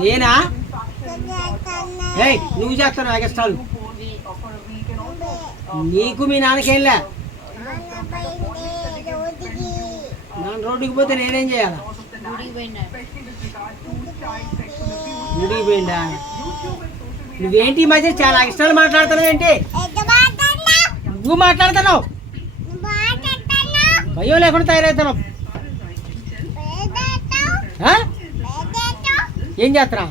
నేనా? ఏయ్ నువ్వు చేస్తాను ఎగస్ట్రాలు. నీకు మీ నాన్నకేంలే. నాన్న రోడ్డుకి పోతే నేనేం చేయాలా? గుడికి పోయిందా? నువ్వేంటి ఈ మధ్య చాలా ఎక్స్ట్రాలు మాట్లాడుతున్నావు ఏంటి? నువ్వు మాట్లాడుతున్నావు, భయం లేకుండా తయారవుతున్నావు. ఏం చేస్తున్నా?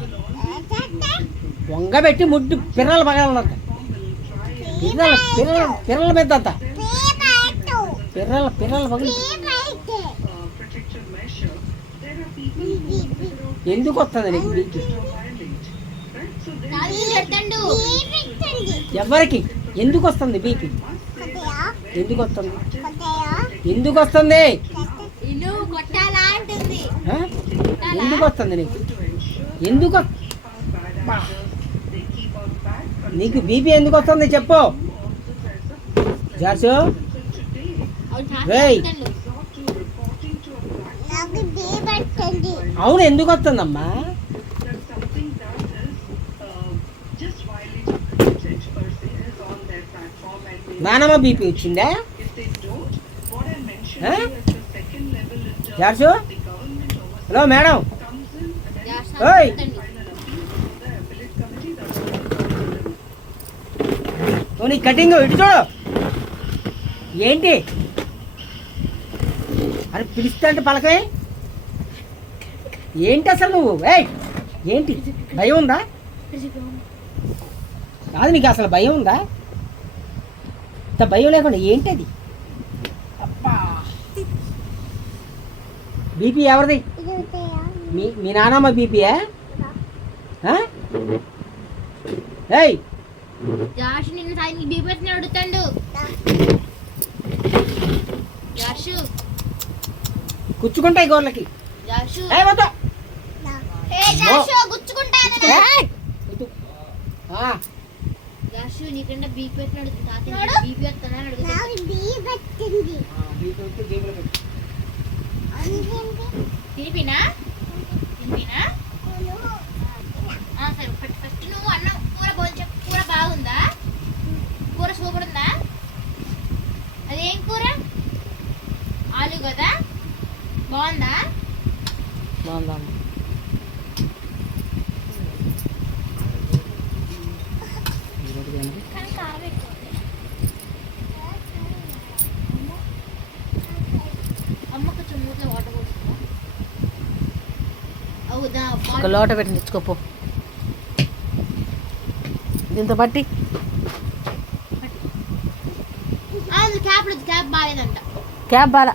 వంగబెట్టి ముడ్డు పిర్రలు పగలన్నది. పిర్రల మీద అంత పిర్రలు పగిలి. ఎందుకు వస్తుంది నీకు బీపీ? ఎవరికి ఎందుకు వస్తుంది బీపీ? ఎందుకు వస్తుంది? ఎందుకు వస్తుంది? ఎందుకు వస్తుంది నీకు? ఎందుకు నీకు బీపీ ఎందుకు వస్తుంది చెప్పు జార్సు. అవును ఎందుకు వస్తుందమ్మా? నానమ్మ బీపీ వచ్చిందా జార్సు? Hello madam. నీ కటింగ్ ఇటు చూడు. ఏంటి అని పిలిస్తే అంటే పలకే ఏంటి అసలు నువ్వు? ఏంటి భయం ఉందా? కాదు నీకు అసలు భయం ఉందా? ఇంత భయం లేకుండా ఏంటి అది? అబ్బా బీపీ ఎవరిది? మీ నానమ్మ బీపీయా? ఏయ్ జాష్ నిన్న సాయంత్రం బీపీ వచ్చిన అడుగుతాడు. జాషు గుచ్చుకుంటాయి గోర్లకి. జాషు గుచ్చుకుంటాయి. జాషు నీకన్నా బీపీ వచ్చిన అడుగుతా. బీపీ వస్తానని అడుగుతా. తినిపినా తినిపినా? సరే ఫస్ట్ నువ్వు అన్నం కూర భోజనం. కూర బాగుందా? కూర సూపర్ ఉందా? అదేం కూర? ఆలు కదా? బాగుందా? బాగుందా? అమ్మ కొంచెం మూట్లో వాటర్ పోస్తుందా? అవుదా? ఒక లోట పెట్టి తెచ్చుకోపో. దీంతో పట్టి క్యాప్ బాగాలేదంట. క్యాప్ బాగా